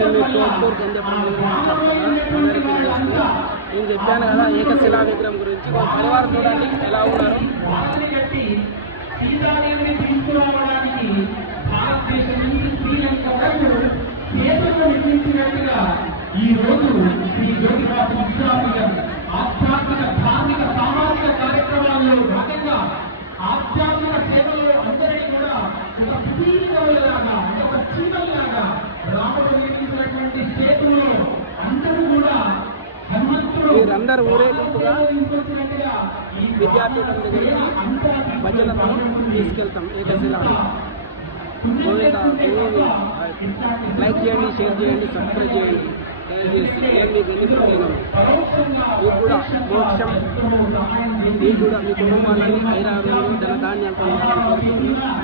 నేను చోట్పూర్ గంజపల్లి నేను చెప్పాను కదా ఏకశిలా విగ్రహం గురించి పరివారం చూడండి ఎలా ఉన్నారు. ఈ రోజు శ్రీ జ్యోతిరావు ఆధ్యాత్మిక ధార్మిక సామాజిక కార్యక్రమాల్లో భాగంగా ఆధ్యాత్మిక సేవలో అందరినీ కూడా ఒక పుట్టినలాగా ఒక చీమలాగా రాముడు నిర్మించినటువంటి సేతుల్లో అందరూ కూడా మీరందరూ ఊరేగింపుగా విద్యాపీఠం దగ్గరికి భజనతో తీసుకెళ్తాం ఏకశిలా. లైక్ చేయండి, షేర్ చేయండి, సబ్స్క్రైబ్ చేయండి. దయచేసి మీకు ఎన్ని ప్రయోజనం మీకు కూడా మోక్షం, మీకు కూడా మీ కుటుంబానికి ఐరారోగ్యం ధనధాన్యాలు పొందాలని కోరుకుంటున్నాను.